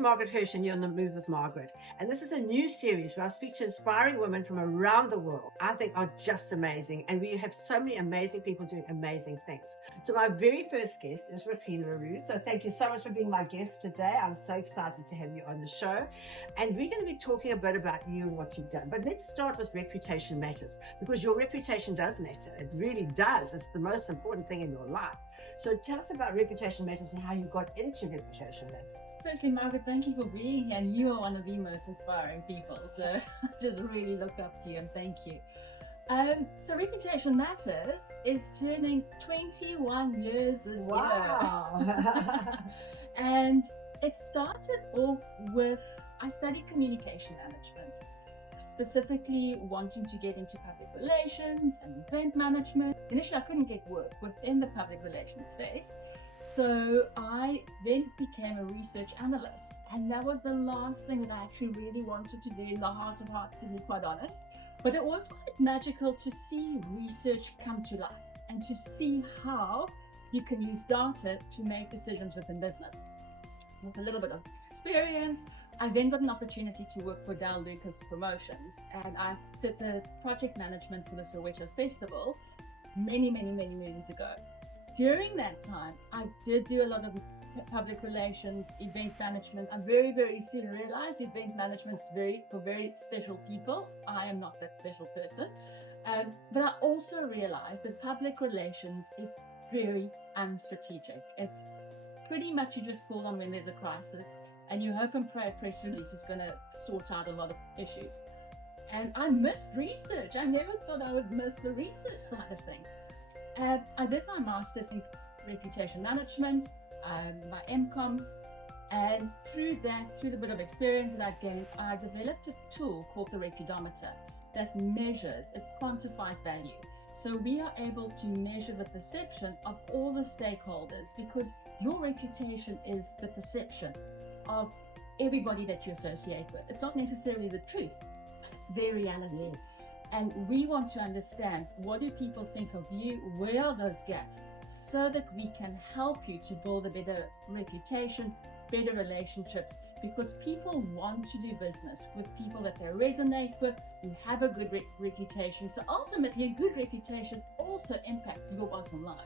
is Margaret Hirsch, and you're on The Move with Margaret. And this is a new series where I speak to inspiring women from around the world I think are just amazing. And we have so many amazing people doing amazing things. So my very first guest is Regine Le Roux. So thank you so much for being my guest today. I'm so excited to have you on the show. And we're going to be talking a bit about you and what you've done. But let's start with reputation matters, because your reputation does matter. It really does. It's the most important thing in your life. So tell us about reputation matters and how you got into reputation matters. Firstly, Margaret, thank you for being here, and you are one of the most inspiring people, so I just really look up to you and thank you. So Reputation Matters is turning 21 years this year. And it started off with, I studied communication management, specifically wanting to get into public relations and event management. Initially, I couldn't get work within the public relations space. So I then became a research analyst, and that was the last thing that I actually really wanted to do in the heart of hearts, to be quite honest. But it was quite magical to see research come to life and to see how you can use data to make decisions within business. With a little bit of experience, I then got an opportunity to work for Del Lucas Promotions, and I did the project management for the Soweto Festival many moons ago. During that time, I did do a lot of public relations, event management. I very soon realized event management is for very special people. I am not that special person. But I also realized that public relations is very unstrategic. It's pretty much you just call on when there's a crisis, and you hope and pray a press release is going to sort out a lot of issues. And I missed research. I never thought I would miss the research side of things. I did my master's in reputation management, my MCOM, and through the bit of experience that I gained, I developed a tool called the Repudometer that measures, it quantifies value. So we are able to measure the perception of all the stakeholders, because your reputation is the perception of everybody that you associate with. It's not necessarily the truth, but it's their reality. Yes. And we want to understand, what do people think of you? Where are those gaps? So that we can help you to build a better reputation, better relationships, because people want to do business with people that they resonate with, who have a good reputation. So ultimately, a good reputation also impacts your bottom line.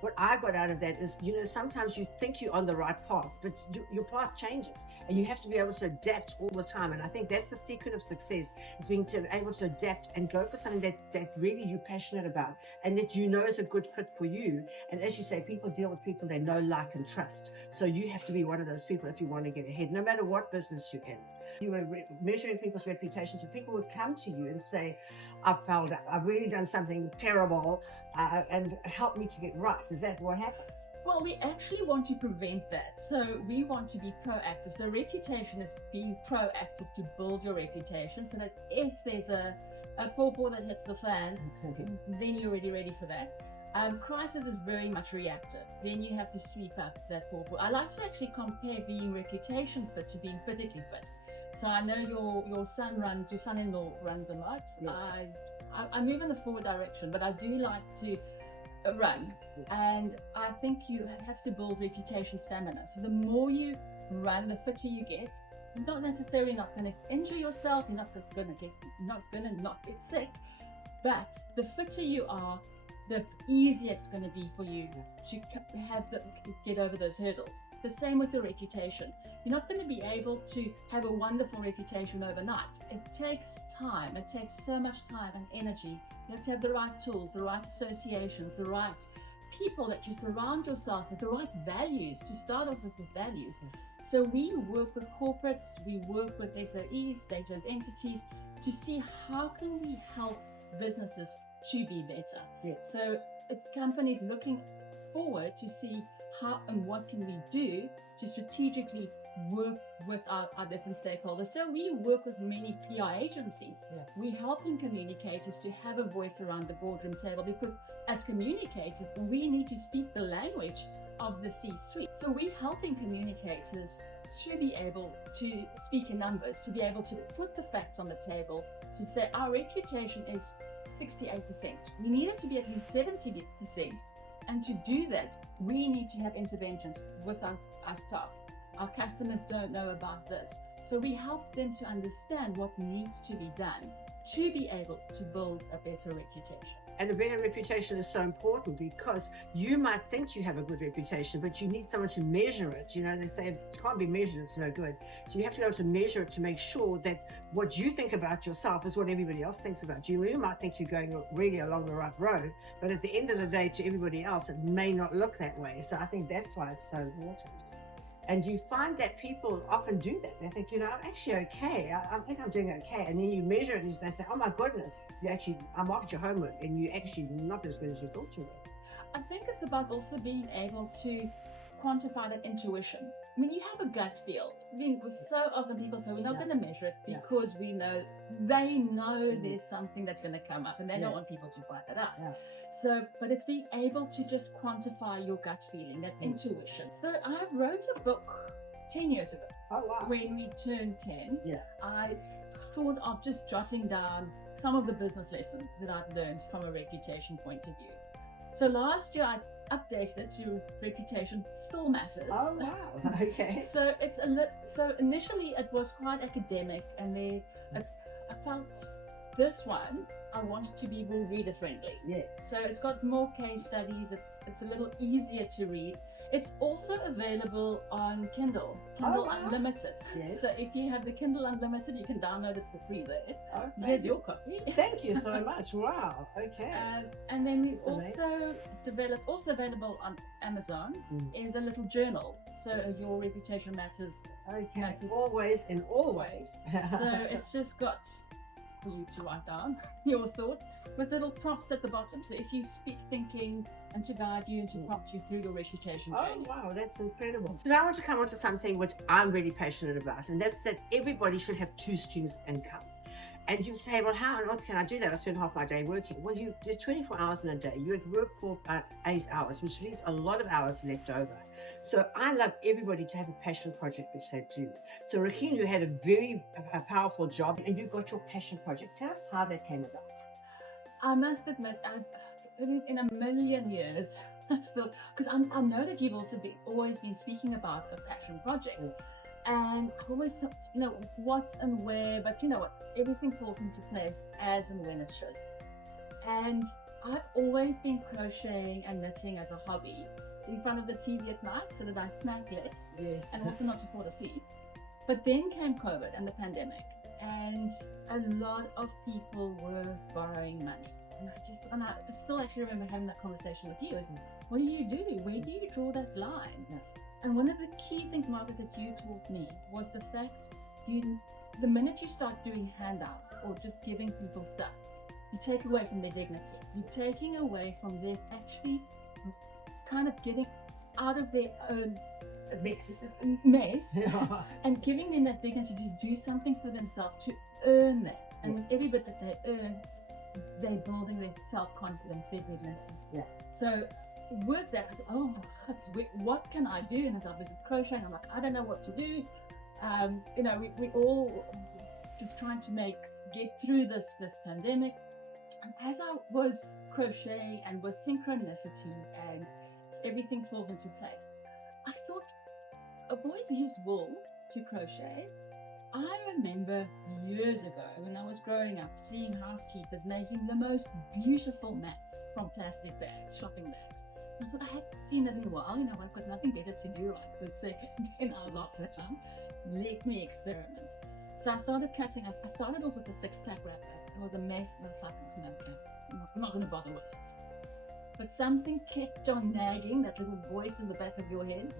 What I got out of that is, sometimes you think you're on the right path, but your path changes, and you have to be able to adapt all the time. And I think that's the secret of success, is being able to adapt and go for something that really you're passionate about and that is a good fit for you. And as you say, people deal with people they know, like, and trust. So you have to be one of those people if you want to get ahead, no matter what business you're in. You were measuring people's reputations, and people would come to you and say, I've fouled up, I've really done something terrible, and help me to get right. Is that what happens? Well, we actually want to prevent that. So we want to be proactive. So reputation is being proactive to build your reputation, so that if there's a pawpaw that hits the fan, then you're already ready for that. Crisis is very much reactive. Then you have to sweep up that pawpaw. I like to actually compare being reputation fit to being physically fit. So I know your son-in-law runs a lot. Yes. I move in a forward direction, but I do like to run. Yes. And I think you have to build reputation stamina. So the more you run, the fitter you get. You're not necessarily not going to injure yourself. You're not going to not get sick. But the fitter you are, the easier it's going to be for you to get over those hurdles. The same with your reputation. You're not going to be able to have a wonderful reputation overnight. It takes time. It takes so much time and energy. You have to have the right tools, the right associations, the right people that you surround yourself with, the right values, to start off with values. So we work with corporates, we work with SOEs, state-owned entities, to see how can we help businesses to be better. Yeah. So it's companies looking forward to see how and what can we do to strategically work with our different stakeholders. So we work with many PR agencies. Yeah. We're helping communicators to have a voice around the boardroom table, because as communicators, we need to speak the language of the C-suite. So we're helping communicators to be able to speak in numbers, to be able to put the facts on the table, to say our reputation is 68%. We need it to be at least 70%. And to do that, we need to have interventions with our staff. our customers don't know about this. So we help them to understand what needs to be done to be able to build a better reputation. And a better reputation is so important because you might think you have a good reputation, but you need someone to measure it. You know, they say it can't be measured, it's no good. So you have to be able to measure it to make sure that what you think about yourself is what everybody else thinks about you. You might think you're going really along the right road, but at the end of the day, to everybody else, it may not look that way. So I think that's why it's so important. And you find that people often do that. They think, you know, I'm actually okay. I think I'm doing okay. And then you measure it and they say, oh my goodness, I marked your homework and you actually not as good as you thought you were. I think it's about also being able to quantify that intuition. I mean, you have a gut feel. I mean, so often people say we're not going to measure it because they know there's something that's going to come up and they don't want people to find that out. Yeah. So, but it's being able to just quantify your gut feeling, that intuition. So I wrote a book 10 years ago. Oh, wow. When we turned 10, I thought of just jotting down some of the business lessons that I've learned from a reputation point of view. So last year I updated it to reputation still matters. Oh wow! Okay. So it's so initially it was quite academic, and I felt this one I wanted to be more reader friendly. Yes. So it's got more case studies. It's a little easier to read. It's also available on Kindle Unlimited. Yes. So if you have the Kindle Unlimited, you can download it for free there. Oh, here's your copy. Thank you so much. Wow. Okay. And then we also developed, also available on Amazon, is a little journal. So your reputation matters. Okay. Matters. Always in all ways. So it's just got for you to write down your thoughts with little prompts at the bottom. So if you speak thinking, and to guide you and to prompt you through your reputation journey. Oh wow, that's incredible. So I want to come on to something which I'm really passionate about, and that's that everybody should have 2 streams of income. And you say, well, how on earth can I do that? I spend half my day working. Well, there's 24 hours in a day. You're at work for about 8 hours, which leaves a lot of hours left over. So I love everybody to have a passion project which they do. So Regine, you had a very powerful job and you got your passion project. Tell us how that came about. I must admit, in a million years, I feel, because I know that you've also always been speaking about a passion project. And I always thought, you know, what and where, but you know what, everything falls into place as and when it should. And I've always been crocheting and knitting as a hobby in front of the TV at night so that I snack less and also not to fall asleep. But then came COVID and the pandemic, and a lot of people were borrowing money. And I still actually remember having that conversation with you. What do you do? Where do you draw that line? And one of the key things, Margaret, that you taught me was the fact the minute you start doing handouts or just giving people stuff, you take away from their dignity. You're taking away from them actually kind of getting out of their own mess and giving them that dignity to do something for themselves, to earn that. And with every bit that they earn, they're building their self-confidence, their dignity. So with that, what can I do? And as I was crocheting, I'm like, I don't know what to do. You know, we all just trying to get through this pandemic. And as I was crocheting and with synchronicity and everything falls into place, I thought, I've always used wool to crochet. I remember years ago when I was growing up seeing housekeepers making the most beautiful mats from plastic bags, shopping bags. I thought, I haven't seen it in a while, you know, I've got nothing better to do right this second in our lockdown. Let me experiment. So I started cutting. I started off with a 6-pack wrapper. It was a mess, and I was like, I'm not going to bother with this. But something kept on nagging, that little voice in the back of your head.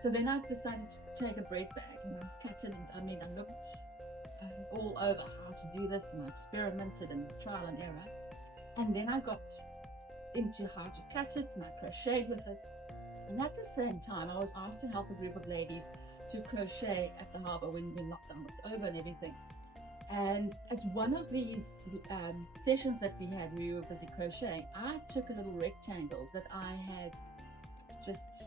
So then I decided to take a break bag and I cut it. And I looked all over how to do this, and I experimented and trial and error. And then I got into how to cut it, and I crocheted with it. And at the same time, I was asked to help a group of ladies to crochet at the harbour when lockdown was over and everything. And as one of these sessions that we had, we were busy crocheting, I took a little rectangle that I had just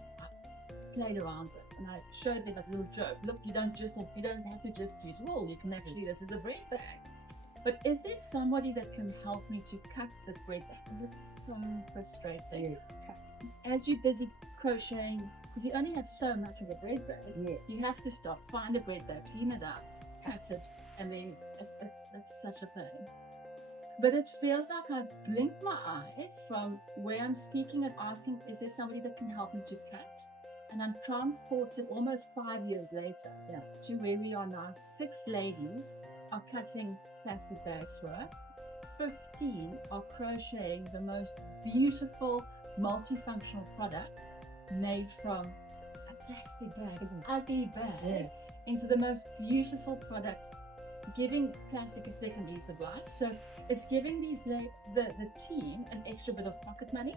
played around with, and I showed them as a little joke. Look, you don't have to just use wool. You can actually, this is a bread bag. But is there somebody that can help me to cut this bread back? Because it's so frustrating. As you're busy crocheting, because you only have so much of a bread bag, you have to stop, find a bread bag, clean it out, cut it, and then it's such a pain. But it feels like I've blinked my eyes from where I'm speaking and asking, is there somebody that can help me to cut? And I'm transported almost 5 years later to where we are now. 6 ladies are cutting plastic bags for us. 15 are crocheting the most beautiful multifunctional products made from a plastic bag, an ugly bag, into the most beautiful products, giving plastic a second lease of life. So it's giving these the team an extra bit of pocket money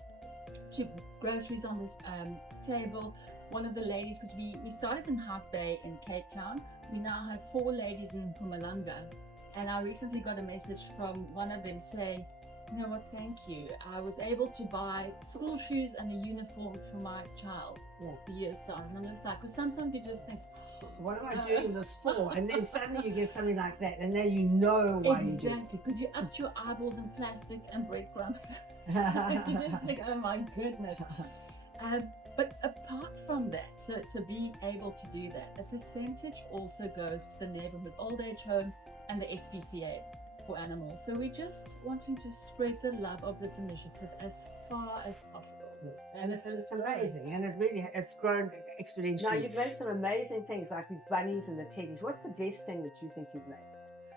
to groceries on this table. One of the ladies, because we started in Hout Bay in Cape Town, we now have 4 ladies in Mpumalanga, and I recently got a message from one of them saying, you know what, thank you, I was able to buy school shoes and a uniform for my child as the year started. And I'm just like, because sometimes you just think, what am I doing this for? And then suddenly you get something like that, and now you know why you do it. Exactly, because you're up to your eyeballs in plastic and breadcrumbs. You just think, oh my goodness. But apart from that, so being able to do that, a percentage also goes to the neighborhood old age home and the SPCA for animals. So we're just wanting to spread the love of this initiative as far as possible. Yes. And it's amazing, and it's grown exponentially. Now, you've made some amazing things like these bunnies and the teddies. What's the best thing that you think you've made?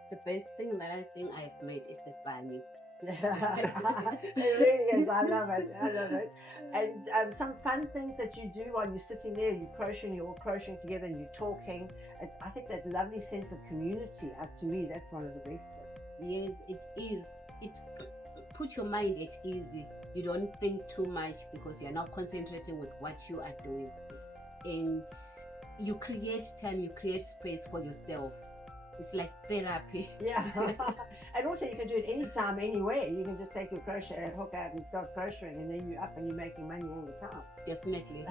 The best thing that I think I've made is the bunny. It really is. I love it. And some fun things that you do while you're sitting there, you're all crocheting together and you're talking. I think that lovely sense of community, to me, that's one of the best things. Yes, it is. It puts your mind at ease. You don't think too much because you're now concentrating with what you are doing. And you create time, you create space for yourself. It's like therapy. Yeah. And also you can do it anytime, anywhere. You can just take your crochet hook out and start crocheting, and then you're up and you're making money all the time. Definitely.